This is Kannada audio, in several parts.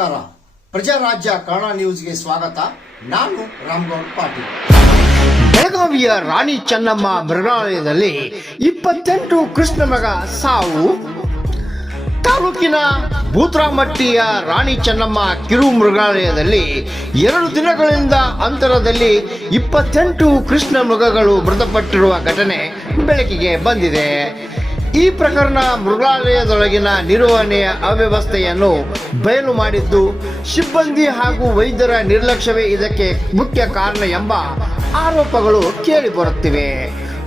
ನಮಸ್ಕಾರ. ಪ್ರಜಾರಾಜ್ಯ ಕನ್ನಡ ನ್ಯೂಸ್ಗೆ ಸ್ವಾಗತ. ನಾನು ರಾಮ್ಗೌಡ್ ಪಾಟೀಲ್. ಬೆಳಗಾವಿಯ ರಾಣಿ ಚೆನ್ನಮ್ಮ ಮೃಗಾಲಯದಲ್ಲಿ ಇಪ್ಪತ್ತೆಂಟು ಕೃಷ್ಣ ಮಗ ಸಾವು. ತಾಲೂಕಿನ ಭೂತ್ರಾಮಟ್ಟಿಯ ರಾಣಿ ಚೆನ್ನಮ್ಮ ಕಿರು ಮೃಗಾಲಯದಲ್ಲಿ ಎರಡು ದಿನಗಳಿಂದ ಅಂತರದಲ್ಲಿ ಇಪ್ಪತ್ತೆಂಟು ಕೃಷ್ಣ ಮೃಗಗಳು ಮೃತಪಟ್ಟಿರುವ ಘಟನೆ ಬೆಳಕಿಗೆ ಬಂದಿದೆ. ಈ ಪ್ರಕರಣ ಮೃಗಾಲಯದೊಳಗಿನ ನಿರ್ವಹಣೆಯ ಅವ್ಯವಸ್ಥೆಯನ್ನು ಬಯಲು ಮಾಡಿದ್ದು ಸಿಬ್ಬಂದಿ ಹಾಗೂ ವೈದ್ಯರ ನಿರ್ಲಕ್ಷ್ಯವೇ ಇದಕ್ಕೆ ಮುಖ್ಯ ಕಾರಣ ಎಂಬ ಆರೋಪಗಳು ಕೇಳಿಬರುತ್ತಿವೆ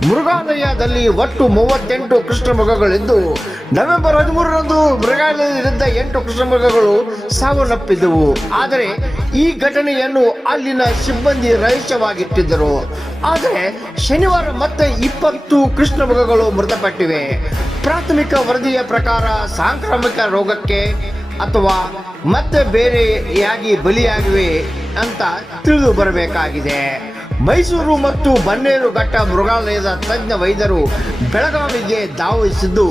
ಮೃಗಾಲಯದಲ್ಲಿ ಒಟ್ಟು ಮೂವತ್ತೆಂಟು ಕೃಷ್ಣ ಮೃಗಗಳಿದ್ದು, ನವೆಂಬರ್ ಹದಿಮೂರರಂದು ಮೃಗಾಲಯದಿಂದ ಎಂಟು ಕೃಷ್ಣಮೃಗಗಳು ಸಾವನ್ನಪ್ಪಿದ್ದವು ಆದರೆ, ಈ ಘಟನೆಯನ್ನು ಅಲ್ಲಿನ ಸಿಬ್ಬಂದಿ ರಹಸ್ಯವಾಗಿಟ್ಟಿದ್ದರು ಆದರೆ, ಶನಿವಾರ ಮತ್ತೆ ಇಪ್ಪತ್ತು ಕೃಷ್ಣಮೃಗಗಳು ಮೃತಪಟ್ಟಿವೆ. ಪ್ರಾಥಮಿಕ ವರದಿಯ ಪ್ರಕಾರ ಸಾಂಕ್ರಾಮಿಕ ರೋಗಕ್ಕೆ ಅಥವಾ ಮತ್ತೆ ಬೇರೆಯಾಗಿ ಬಲಿಯಾಗಿವೆ ಅಂತ ತಿಳಿದು ಬರಬೇಕಾಗಿದೆ. ಮೈಸೂರು ಮತ್ತು ಬನ್ನೇರು ಘಟ್ಟ ಮೃಗಾಲಯದ ತಜ್ಞ ವೈದ್ಯರು ಬೆಳಗಾವಿಗೆ ಧಾವಿಸಿದ್ದು,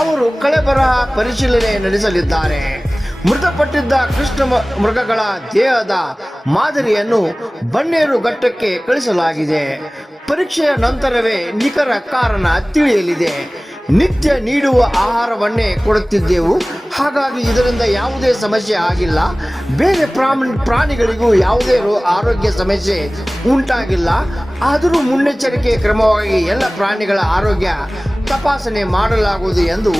ಅವರು ಕಳೆಬರಹ ಪರಿಶೀಲನೆ ನಡೆಸಲಿದ್ದಾರೆ. ಮೃತಪಟ್ಟಿದ್ದ ಕೃಷ್ಣ ಮೃಗಗಳ ದೇಹದ ಮಾದರಿಯನ್ನು ಬನ್ನೇರು ಘಟ್ಟಕ್ಕೆ ಕಳಿಸಲಾಗಿದೆ. ಪರೀಕ್ಷೆಯ ನಂತರವೇ ನಿಖರ ಕಾರಣ ತಿಳಿಯಲಿದೆ. ನಿತ್ಯ ನೀಡುವ ಆಹಾರವನ್ನೇ ಕೊಡುತ್ತಿದ್ದೆವು. ಹಾಗಾಗಿ ಇದರಿಂದ ಯಾವುದೇ ಸಮಸ್ಯೆ ಆಗಿಲ್ಲ. ಬೇರೆ ಪ್ರಾಣಿ, ಪ್ರಾಣಿಗಳಿಗೂ ಯಾವುದೇ ಆರೋಗ್ಯ ಸಮಸ್ಯೆ ಉಂಟಾಗಿಲ್ಲ. ಆದರೂ ಮುನ್ನೆಚ್ಚರಿಕೆ ಕ್ರಮವಾಗಿ ಎಲ್ಲ ಪ್ರಾಣಿಗಳ ಆರೋಗ್ಯ ತಪಾಸಣೆ ಮಾಡಲಾಗುವುದು ಎಂದು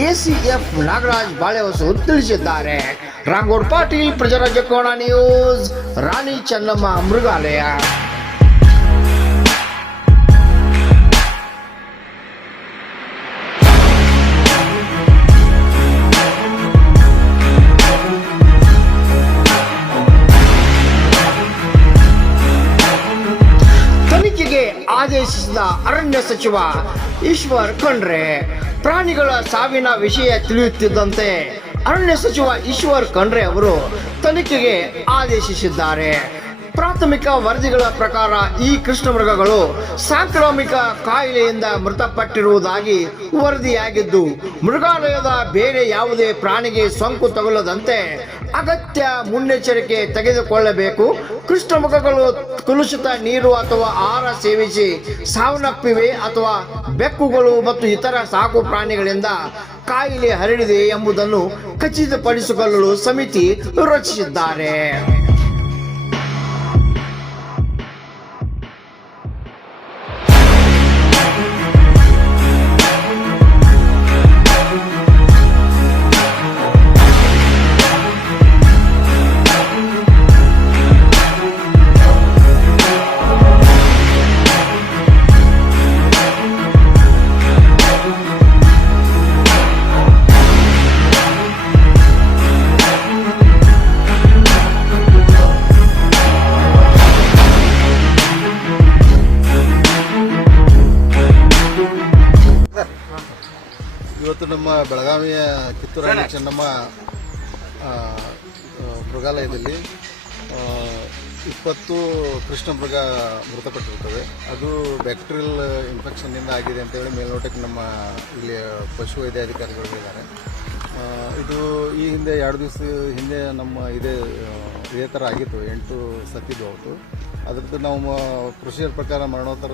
ಎ ಸಿ ಎಫ್ ನಾಗರಾಜ್ ಬಾಳೆಹೊಸು ತಿಳಿಸಿದ್ದಾರೆ. ರಾಂಗೋಡ್ ಪಾಟೀಲ್, ಪ್ರಜಾರಾಜ್ಯ ಕೋಣ ನ್ಯೂಸ್, ರಾಣಿ ಚೆನ್ನಮ್ಮ ಮೃಗಾಲಯ. ಆದೇಶಿಸಿದ ಅರಣ್ಯ ಸಚಿವ ಈಶ್ವರ್ ಖಂಡ್ರೆ. ಪ್ರಾಣಿಗಳ ಸಾವಿನ ವಿಷಯ ತಿಳಿಯುತ್ತಿದ್ದಂತೆ ಅರಣ್ಯ ಸಚಿವ ಈಶ್ವರ್ ಖಂಡ್ರೆ ಅವರು ತನಿಖೆಗೆ ಆದೇಶಿಸಿದ್ದಾರೆ. ಪ್ರಾಥಮಿಕ ವರದಿಗಳ ಪ್ರಕಾರ ಈ ಕೃಷ್ಣ ಮೃಗಗಳು ಸಾಂಕ್ರಾಮಿಕ ಕಾಯಿಲೆಯಿಂದ ಮೃತಪಟ್ಟಿರುವುದಾಗಿ ವರದಿಯಾಗಿದ್ದು, ಮೃಗಾಲಯದ ಬೇರೆ ಯಾವುದೇ ಪ್ರಾಣಿಗೆ ಸೋಂಕು ತಗುಲದಂತೆ ಅಗತ್ಯ ಮುನ್ನೆಚ್ಚರಿಕೆ ತೆಗೆದುಕೊಳ್ಳಬೇಕು. ಕೃಷ್ಣ ಮುಖಗಳು ಕಲುಷಿತ ನೀರು ಅಥವಾ ಆಹಾರ ಸೇವಿಸಿ ಸಾವನ್ನಪ್ಪಿವೆ ಅಥವಾ ಬೆಕ್ಕುಗಳು ಮತ್ತು ಇತರ ಸಾಕು ಪ್ರಾಣಿಗಳಿಂದ ಕಾಯಿಲೆ ಹರಡಿದೆ ಎಂಬುದನ್ನು ಖಚಿತಪಡಿಸಿಕೊಳ್ಳಲು ಸಮಿತಿ ರಚಿಸಿದ್ದಾರೆ. ಇವತ್ತು ನಮ್ಮ ಬೆಳಗಾವಿಯ ಕಿತ್ತೂರಾಣಿ ಚೆನ್ನಮ್ಮ ಮೃಗಾಲಯದಲ್ಲಿ ಇಪ್ಪತ್ತು ಕೃಷ್ಣ ಮೃಗ ಮೃತಪಟ್ಟಿರುತ್ತದೆ. ಅದು ಬ್ಯಾಕ್ಟೀರಿಯಲ್ ಇನ್ಫೆಕ್ಷನ್ನಿಂದ ಆಗಿದೆ ಅಂತೇಳಿ ಮೇಲ್ನೋಟಕ್ಕೆ ನಮ್ಮ ಇಲ್ಲಿ ಪಶು ವೈದ್ಯಾಧಿಕಾರಿಗಳು ಇದ್ದಾರೆ ಇದು ಈ ಹಿಂದೆ ಎರಡು ದಿವಸ ಹಿಂದೆ ನಮ್ಮ ಇದೇ ಇದೇ ಥರ ಆಗಿತ್ತು, ಎಂಟು ಸತ್ತಿದ್ದು ಅವತ್ತು. ಅದ್ರದ್ದು ನಾವು ಪ್ರೊಸೀಜರ್ ಪ್ರಕಾರ ಮರಣೋತ್ತರ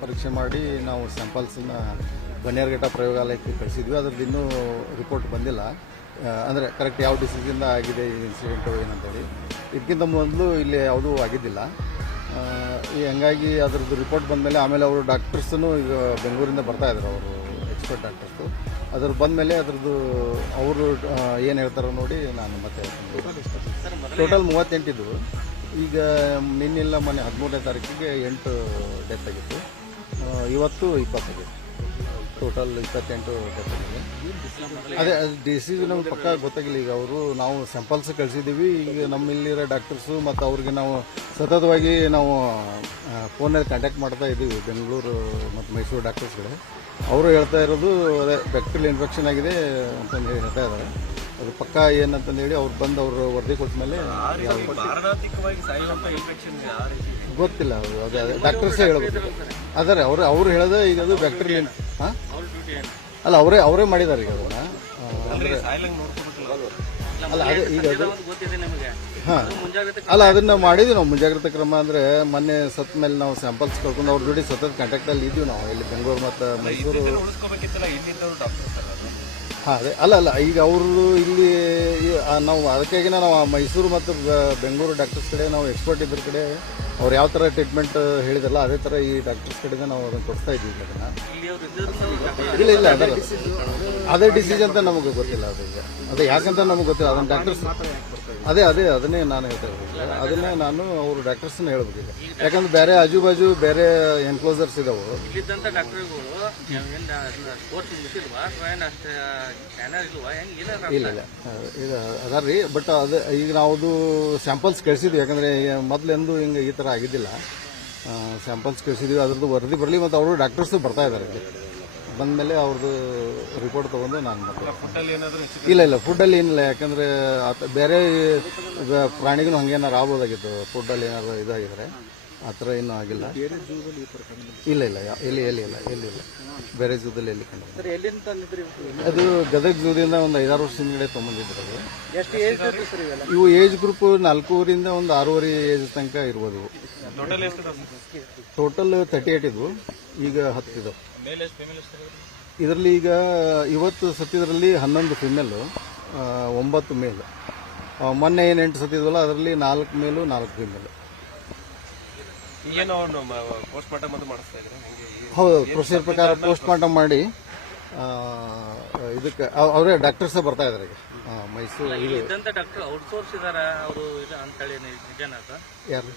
ಪರೀಕ್ಷೆ ಮಾಡಿ ನಾವು ಸ್ಯಾಂಪಲ್ಸನ್ನ ಬನ್ನೇರ್ಘಟ್ಟ ಪ್ರಯೋಗಾಲಯಕ್ಕೆ ಕಳಿಸಿದ್ವಿ. ಅದ್ರದ್ದು ಇನ್ನೂ ರಿಪೋರ್ಟ್ ಬಂದಿಲ್ಲ. ಅಂದರೆ ಕರೆಕ್ಟ್ ಯಾವ ಡಿಸೀಸಿಂದ ಆಗಿದೆ, ಈ ಇನ್ಸಿಡೆಂಟು ಏನಂತೇಳಿ. ಇದಕ್ಕಿಂತ ಮೊದಲು ಇಲ್ಲಿ ಯಾವುದೂ ಆಗಿದ್ದಿಲ್ಲ. ಈ ಹಂಗಾಗಿ ಅದ್ರದ್ದು ರಿಪೋರ್ಟ್ ಬಂದಮೇಲೆ ಆಮೇಲೆ ಅವರು ಡಾಕ್ಟರ್ಸನ್ನು ಈಗ ಬೆಂಗಳೂರಿಂದ ಬರ್ತಾ ಇದ್ರು, ಅವರು ಎಕ್ಸ್ಪರ್ಟ್ ಡಾಕ್ಟರ್ಸು. ಅದ್ರ ಬಂದಮೇಲೆ ಅದ್ರದ್ದು ಅವರು ಏನು ಹೇಳ್ತಾರೋ ನೋಡಿ ನಾನು ಮತ್ತೆ ಟೋಟಲ್ ಮೂವತ್ತೆಂಟಿದ್ದು. ಈಗ ನಿನ್ನೆಲ್ಲ ಮೊನ್ನೆ ಹದಿಮೂರನೇ ತಾರೀಕಿಗೆ ಎಂಟು ಡೆತ್ ಆಗಿತ್ತು. ಇವತ್ತು ಇಪ್ಪತ್ತಾಗಿತ್ತು ಟೋಟಲ್ ಇಪ್ಪತ್ತೆಂಟು ಡೆತ್ ಆಗಿದೆ. ಅದೇ ಡಿಸೀಸ್ ನಮ್ಗೆ ಪಕ್ಕ ಗೊತ್ತಾಗಿಲ್ಲ. ಈಗ ಅವರು ನಾವು ಸ್ಯಾಂಪಲ್ಸ್ ಕಳಿಸಿದ್ದೀವಿ ಈಗ ನಮ್ಮಲ್ಲಿರೋ ಡಾಕ್ಟರ್ಸು ಮತ್ತು ಅವ್ರಿಗೆ ನಾವು ಸತತವಾಗಿ ನಾವು ಫೋನಲ್ಲಿ ಕಾಂಟ್ಯಾಕ್ಟ್ ಮಾಡ್ತಾ ಇದ್ದೀವಿ ಬೆಂಗಳೂರು ಮತ್ತು ಮೈಸೂರು ಡಾಕ್ಟರ್ಸ್ಗಳು ಅವರು ಹೇಳ್ತಾ ಇರೋದು ಅದೇ ಬ್ಯಾಕ್ಟೀರಿಯಲ್ ಇನ್ಫೆಕ್ಷನ್ ಆಗಿದೆ ಅಂತಂದು ಹೇಳಿ ಹೇಳ್ತಾ ಇದ್ದಾರೆ. ಅದು ಪಕ್ಕ ಏನಂತಂದು ಹೇಳಿ ಅವ್ರು ಬಂದು ಅವರು ವರದಿ ಕೊಟ್ಟ ಮೇಲೆ ಗೊತ್ತಿಲ್ಲ ಅದು ಅದೇ ಅದೇ ಡಾಕ್ಟರ್ಸೇ ಹೇಳ್ಬೇಕು. ಅದರ ಅವರು ಅವ್ರು ಹೇಳಿದೆ ಈಗ ಅದು ಬ್ಯಾಕ್ಟೀರಿಯಲ್ ಹಾಂ ಅಲ್ಲ ಅವರೇ ಅವರೇ ಮಾಡಿದ್ದಾರೆ ಈಗ ಅದನ್ನು. ಅಂದ್ರೆ ಅಲ್ಲ ಅದೇ ಈಗ ಅದು ಗೊತ್ತಿದೆ ನಿಮಗೆ. ಹಾಂ. ಅಲ್ಲ ಅದನ್ನ ಮಾಡಿದ್ವಿ ನಾವು. ಮುಂಜಾಗ್ರತೆ ಕ್ರಮ ಅಂದ್ರೆ ಮೊನ್ನೆ ಸತ್ ಮೇಲೆ ನಾವು ಸ್ಯಾಂಪಲ್ಸ್ ಕಳ್ಕೊಂಡು ಅವ್ರ ಜೋಡಿ ಸತತ ಕಾಂಟ್ಯಾಕ್ಟ್ ಅಲ್ಲಿ ಇದೀವಿ ನಾವು. ಇಲ್ಲಿ ಬೆಂಗಳೂರು ಮತ್ತು ಮೈಸೂರು ಹಾ ಅದು. ಅಲ್ಲ ಅಲ್ಲ ಈಗ ಅವರು ಇಲ್ಲಿ ನಾವು ಅದಕ್ಕಾಗಿನ ನಾವು ಮೈಸೂರು ಮತ್ತು ಬೆಂಗಳೂರು ಡಾಕ್ಟರ್ಸ್ ಕಡೆ ನಾವು ಎಕ್ಸ್ಪರ್ಟ್ ಇದ್ರ ಕಡೆ ಅವ್ರು ಯಾವ ಥರ ಟ್ರೀಟ್ಮೆಂಟ್ ಹೇಳಿದಲ್ಲ ಅದೇ ಥರ ಈ ಡಾಕ್ಟರ್ಸ್ ಕಡೆಗೆ ನಾವು ಅದನ್ನು ಕೊಡ್ತಾ ಇದ್ದೀವಿ ಅದನ್ನು. ಇಲ್ಲಿ ಇಲ್ಲ ಅದೇ ಡಿಸೀಸ್ ಅಂತ ನಮಗೆ ಗೊತ್ತಿಲ್ಲ ಅದು ಈಗ. ಅದೇ ಯಾಕಂತ ನಮಗೆ ಗೊತ್ತಿಲ್ಲ. ಅದನ್ನು ಡಾಕ್ಟರ್ಸ್ ಅದೇ ಅದೇ ಅದನ್ನೇ ನಾನು ಹೇಳ್ತಾ ಇದ್ದೀನಿ ಅದನ್ನೇ ನಾನು ಅವರು ಡಾಕ್ಟರ್ಸ್ನ ಹೇಳ್ಬೇಕು ಯಾಕಂದ್ರೆ ಬೇರೆ ಆಜು ಬಾಜು ಬೇರೆ ಎನ್ಕ್ಲೋಸರ್ಸ್ ಇದಾವೆ. ಇಲ್ಲಿದ್ದಂಥ ಡಾಕ್ಟರ್ಗಳು ಇಲ್ಲ ಇಲ್ಲ ಇದು ಅದಾರ ರೀ ಬಟ್ ಅದು ಈಗ ನಾವು ಸ್ಯಾಂಪಲ್ಸ್ ಕಳಿಸಿದ್ವಿ. ಯಾಕಂದರೆ ಮೊದಲೆಂದು ಹಿಂಗೆ ಈ ಥರ ಆಗಿದ್ದಿಲ್ಲ. ಸ್ಯಾಂಪಲ್ಸ್ ಕಳಿಸಿದ್ವಿ. ಅದ್ರದ್ದು ವರದಿ ಬರಲಿ ಮತ್ತು ಅವರು ಡಾಕ್ಟರ್ಸ್ ಬರ್ತಾ ಇದ್ದಾರೆ ಬಂದಮೇಲೆ ಅವ್ರದ್ದು ರಿಪೋರ್ಟ್ ತೊಗೊಂಡು ನಾನು ಹೆಚ್ಚು ಇಲ್ಲ ಇಲ್ಲ ಫುಡ್ಡಲ್ಲಿ ಏನಿಲ್ಲ ಯಾಕಂದರೆ ಬೇರೆ ಪ್ರಾಣಿಗೂ ಹಂಗೇನಾರು ಆಗ್ಬೋದಾಗಿತ್ತು ಫುಡ್ಡಲ್ಲಿ ಏನಾದ್ರು ಇದಾಗಿದ್ರೆ. ಆ ಥರ ಏನೂ ಆಗಿಲ್ಲ. ಇಲ್ಲ ಇಲ್ಲ ಯಾ- ಎಲ್ಲಿ ಎಲ್ಲಿ ಇಲ್ಲ ಎಲ್ಲಿ ಇಲ್ಲ. ಬೇರೆ ಜೂದಲ್ಲಿ ಎಲ್ಲಿ ಕಂಡು ಸರ್ ಎಲ್ಲಿಂದ ತಂದಿದ್ರಿ ಅದು ಗದಗ ಜೂದಿಂದ ಒಂದು ಐದಾರು ವರ್ಷ ಹಿಂದ್ಗಡೆ ತೊಗೊಂಡಿದ್ರು ಅದು ಎಷ್ಟು ಏಜ್ ಸರ್ ಇವೆಲ್ಲ? ಇವು ಏಜ್ ಗ್ರೂಪ್ ನಾಲ್ಕೂವರಿಂದ ಒಂದು ಆರೂವರೆ ಏಜ್ ತನಕ ಇರ್ಬೋದು. ಇವು ಟೋಟಲ್ ಎಷ್ಟು ಟೋಟಲ್ ತರ್ಟಿ ಏಟ್ ಇದ್ವು. ಈಗ ಹತ್ತು ಫಿಮೇಲ್ ಇದರಲ್ಲಿ ಈಗ ಇವತ್ತು ಸತ್ತಿದ್ರಲ್ಲಿ ಹನ್ನೊಂದು ಫಿಮೇಲು ಒಂಬತ್ತು ಮೇಲ್ ಮೊನ್ನೆ ಏನು ಎಂಟು ಸತ್ತಿದ್ವಲ್ಲ ಅದರಲ್ಲಿ ನಾಲ್ಕು ಮೇಲು ನಾಲ್ಕು ಫಿಮೇಲು ಈಗೇನೋ ಅವನು ಪೋಸ್ಟ್ ಮಾರ್ಟಮ್ ಅದು ಮಾಡಿಸ್ತಾ ಇದ್ದಾರೆ ಹೆಂಗೆ ಹೌದು ಪ್ರೊಸೀಜರ್ ಪ್ರಕಾರ ಪೋಸ್ಟ್ ಮಾರ್ಟಮ್ ಮಾಡಿ ಆ, ಇದಕ್ಕೆ ಅವರೇ ಡಾಕ್ಟರ್ಸ್ ಬರ್ತಾ ಇದ್ದಾರೆ ಈಗ. ಮೈಸೂರು ಇದು ಇದ್ದಂಥ ಡಾಕ್ಟರ್ ಔಟ್ಸೋರ್ಸ್ ಇದಾರ ಅವರು ಇದು ಯಾರು?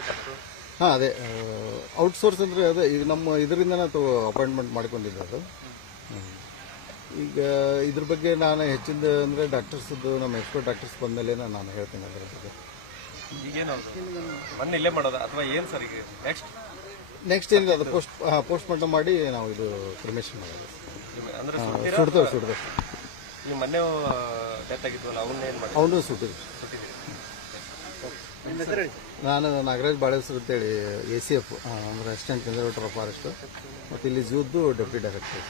ಡಾಕ್ಟರ್ ಹಾಂ ಅದೇ ಔಟ್ಸೋರ್ಸ್ ಅಂದರೆ ಅದೇ ಈಗ ನಮ್ಮ ಇದರಿಂದನೇ ಅಪಾಯಿಂಟ್ಮೆಂಟ್ ಮಾಡ್ಕೊಂಡಿದ್ದೆ ಅದು. ಈಗ ಇದ್ರ ಬಗ್ಗೆ ನಾನು ಹೆಚ್ಚಿಂದ ಅಂದರೆ ಡಾಕ್ಟರ್ಸ್ ನಮ್ಮ ಎಕ್ಸ್ಪರ್ಟ್ ಡಾಕ್ಟರ್ಸ್ ಬಂದಮೇಲೆ ನಾನು ಹೇಳ್ತೀನಿ ಅದರ ಬಗ್ಗೆ. ಈಗೇನು ಮೊನ್ನೆ ಇಲ್ಲೇ ಮಾಡೋದ? ಅಥವಾ ಏನು ಸರ್ ಈಗ? ನೆಕ್ಸ್ಟ್ ನೆಕ್ಸ್ಟ್ ಏನಿದೆ ಅದು ಪೋಸ್ಟ್ ಪೋಸ್ಟ್ ಮಾರ್ಟಮ್ ಮಾಡಿ ನಾವು ಇದು ಕ್ರಿಮೇಷನ್ ಮಾಡೋದು. ಅಂದ್ರೆ ಸುಡ್ತೇವೆ ಸುಡ್ತೇವೆ. ನೀವು ಮೊನ್ನೆ ಡೆತ್ ಆಗಿದ್ವಲ್ಲ ಅವನ್ನ ಏನು ಮಾಡಿ ಅವನು ಸುಟ್ಟಿದ್ವಿ. ಸುಟ್ಟಿದ್ದೀರಿ. ನಾನು ನಾಗರಾಜ್ ಬಾಳೇಶ್ವರ್ ಅಂತೇಳಿ ಎ ಸಿ ಎಫ್ ಅಂದರೆ ಅಸಿಸ್ಟೆಂಟ್ ಕನ್ಸರ್ವೇಟರ್ ಆಫ್ ಫಾರೆಸ್ಟ್ ಮತ್ತು ಇಲ್ಲಿ ಜೂದ್ದು ಡೆಪ್ಯೂಟಿ ಡೈರೆಕ್ಟರ್